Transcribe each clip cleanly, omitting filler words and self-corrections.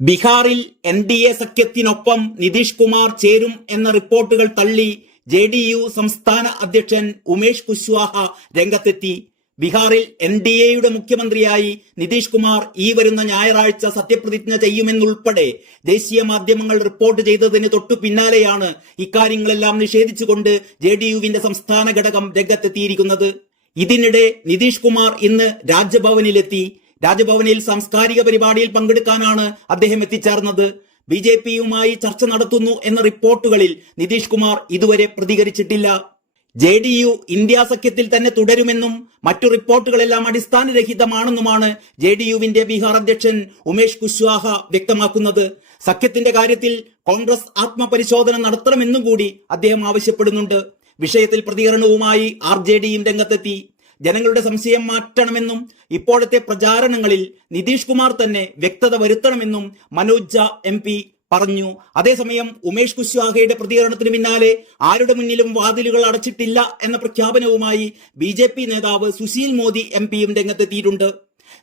ബീഹാറിൽ NDA സഖ്യത്തിനൊപ്പം നിതീഷ് കുമാർ ചേരും എന്ന റിപ്പോർട്ടുകൾ തള്ളി JDU സംസ്ഥാന അധ്യക്ഷൻ ഉമേഷ് കുശ്വാഹ രംഗത്തെത്തി. ബീഹാറിൽ NDAയുടെ മുഖ്യമന്ത്രിയായി നിതീഷ് കുമാർ ഈ വരുന്ന ഞായറാഴ്ച സത്യപ്രതിജ്ഞ ചെയ്യുമെന്നുൾപ്പെടെ ദേശീയ മാധ്യമങ്ങൾ റിപ്പോർട്ട് ചെയ്തതിന് തൊട്ടു പിന്നാലെയാണ് ഇക്കാര്യങ്ങളെല്ലാം നിഷേധിച്ചുകൊണ്ട് JDUവിന്റെ സംസ്ഥാന ഘടകം രംഗത്തെത്തിയിരിക്കുന്നത്. ഇതിനിടെ നിതീഷ് കുമാർ ഇന്ന് രാജ്ഭവനിലെത്തി. രാജ്ഭവനിൽ സാംസ്കാരിക പരിപാടിയിൽ പങ്കെടുക്കാനാണ് അദ്ദേഹം എത്തിച്ചേർന്നത്. BJPയുമായി ചർച്ച നടത്തുന്നു എന്ന റിപ്പോർട്ടുകളിൽ നിതീഷ് കുമാർ ഇതുവരെ പ്രതികരിച്ചിട്ടില്ല. JDU ഇന്ത്യ സഖ്യത്തിൽ തന്നെ തുടരുമെന്നും മറ്റു റിപ്പോർട്ടുകളെല്ലാം അടിസ്ഥാനരഹിതമാണെന്നുമാണ് JDUവിന്റെ ബീഹാർ അധ്യക്ഷൻ ഉമേഷ് കുശ്വാഹ വ്യക്തമാക്കുന്നത്. സഖ്യത്തിന്റെ കാര്യത്തിൽ കോൺഗ്രസ് ആത്മപരിശോധന നടത്തണമെന്നും കൂടി അദ്ദേഹം ആവശ്യപ്പെടുന്നുണ്ട്. വിഷയത്തിൽ പ്രതികരണവുമായി RJDയും രംഗത്തെത്തി. ജനങ്ങളുടെ സംശയം മാറ്റണമെന്നും ഇപ്പോഴത്തെ പ്രചാരണങ്ങളിൽ നിതീഷ് കുമാർ തന്നെ വ്യക്തത വരുത്തണമെന്നും മനോജ് ഝാ MP പറഞ്ഞു. അതേസമയം ഉമേഷ് കുശ്വാഹയുടെ പ്രതികരണത്തിന് പിന്നാലെ ആരുടെ മുന്നിലും വാതിലുകൾ അടച്ചിട്ടില്ല എന്ന പ്രഖ്യാപനവുമായി BJP നേതാവ് സുശീൽ മോദി MPയും രംഗത്തെത്തിയിട്ടുണ്ട്.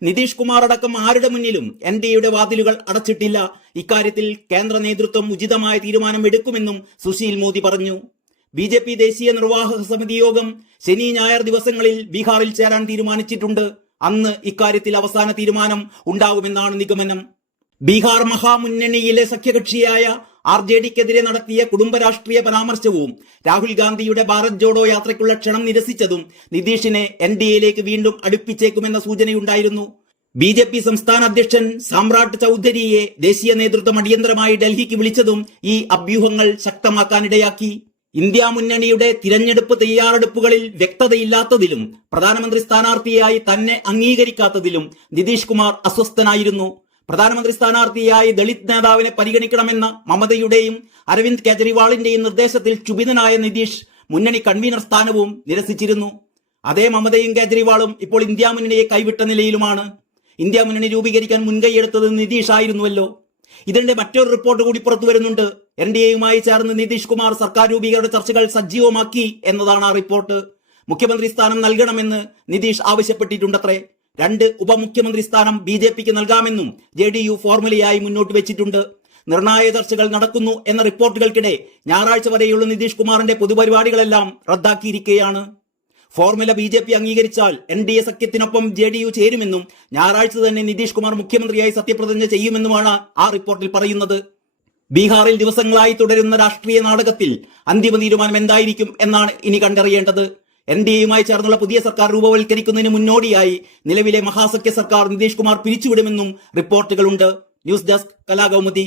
നിതീഷ് കുമാർ അടക്കം ആരുടെ മുന്നിലും NDAയുടെ വാതിലുകൾ അടച്ചിട്ടില്ല. ഇക്കാര്യത്തിൽ കേന്ദ്ര നേതൃത്വം ഉചിതമായ തീരുമാനം എടുക്കുമെന്നും സുശീൽ മോദി പറഞ്ഞു. BJP ദേശീയ നിർവാഹക സമിതി യോഗം ശനി ഞായർ ദിവസങ്ങളിൽ ബീഹാറിൽ ചേരാൻ തീരുമാനിച്ചിട്ടുണ്ട്. അന്ന് ഇക്കാര്യത്തിൽ അവസാന തീരുമാനം ഉണ്ടാകുമെന്നാണ് നിഗമനം. ബീഹാർ മഹാമുന്നണിയിലെ സഖ്യകക്ഷിയായ RJDക്കെതിരെ നടത്തിയ കുടുംബ രാഷ്ട്രീയ പരാമർശവും രാഹുൽ ഗാന്ധിയുടെ ഭാരത് ജോഡോ യാത്രയ്ക്കുള്ള ക്ഷണം നിരസിച്ചതും നിതീഷിനെ NDAയിലേക്ക് വീണ്ടും അടുപ്പിച്ചേക്കുമെന്ന സൂചനയുണ്ടായിരുന്നു. BJP സംസ്ഥാന അധ്യക്ഷൻ സാമ്രാട്ട് ചൌധരിയെ ദേശീയ നേതൃത്വം അടിയന്തരമായി ഡൽഹിക്ക് വിളിച്ചതും ഈ അഭ്യൂഹങ്ങൾ ശക്തമാക്കാനിടയാക്കി. ഇന്ത്യ മുന്നണിയുടെ തിരഞ്ഞെടുപ്പ് തയ്യാറെടുപ്പുകളിൽ വ്യക്തതയില്ലാത്തതിലും പ്രധാനമന്ത്രി സ്ഥാനാർത്ഥിയായി തന്നെ അംഗീകരിക്കാത്തതിലും നിതീഷ് കുമാർ അസ്വസ്ഥനായിരുന്നു. പ്രധാനമന്ത്രി സ്ഥാനാർത്ഥിയായി ദളിത് നേതാവിനെ പരിഗണിക്കണമെന്ന മമതയുടെയും അരവിന്ദ് കെജ്രിവാളിന്റെയും നിർദ്ദേശത്തിൽ ക്ഷുഭിതനായ നിതീഷ് മുന്നണി കൺവീനർ സ്ഥാനവും നിരസിച്ചിരുന്നു. അതേ മമതയും കെജ്രിവാളും ഇപ്പോൾ ഇന്ത്യ മുന്നണിയെ കൈവിട്ട നിലയിലുമാണ്. ഇന്ത്യ മുന്നണി രൂപീകരിക്കാൻ മുൻകൈയെടുത്തത് നിതീഷ് ആയിരുന്നുവല്ലോ. ഇതിന്റെ മറ്റൊരു റിപ്പോർട്ട് കൂടി പുറത്തു വരുന്നുണ്ട്. NDAയുമായി ചേർന്ന് നിതീഷ് കുമാർ സർക്കാർ രൂപീകരണ ചർച്ചകൾ സജീവമാക്കി എന്നതാണ് ആ റിപ്പോർട്ട്. മുഖ്യമന്ത്രി സ്ഥാനം നൽകണമെന്ന് നിതീഷ് ആവശ്യപ്പെട്ടിട്ടുണ്ടത്രേ. 2 ഉപമുഖ്യമന്ത്രി സ്ഥാനം BJPക്ക് നൽകാമെന്നും JDU ഫോർമുലയായി മുന്നോട്ട് വെച്ചിട്ടുണ്ട്. നിർണായക ചർച്ചകൾ നടക്കുന്നു എന്ന റിപ്പോർട്ടുകൾക്കിടെ ഞായറാഴ്ച വരെയുള്ള നിതീഷ് കുമാറിന്റെ പൊതുപരിപാടികളെല്ലാം റദ്ദാക്കിയിരിക്കുകയാണ്. ഫോർമുല BJP അംഗീകരിച്ചാൽ NDA സഖ്യത്തിനൊപ്പം JDU ചേരുമെന്നും ഞായറാഴ്ച തന്നെ നിതീഷ് കുമാർ മുഖ്യമന്ത്രിയായി സത്യപ്രതിജ്ഞ ചെയ്യുമെന്നുമാണ് ആ റിപ്പോർട്ടിൽ പറയുന്നത്. ബീഹാറിൽ ദിവസങ്ങളായി തുടരുന്ന രാഷ്ട്രീയ നാടകത്തിൽ അന്തിമ തീരുമാനം എന്തായിരിക്കും എന്നാണ് ഇനി കണ്ടറിയേണ്ടത്. NDAയുമായി ചേർന്നുള്ള പുതിയ സർക്കാർ രൂപവൽക്കരിക്കുന്നതിന് മുന്നോടിയായി നിലവിലെ മഹാസഖ്യ സർക്കാർ നിതീഷ് കുമാർ പിരിച്ചുവിടുമെന്നും റിപ്പോർട്ടുകളുണ്ട്. News desk Kalakaumudi.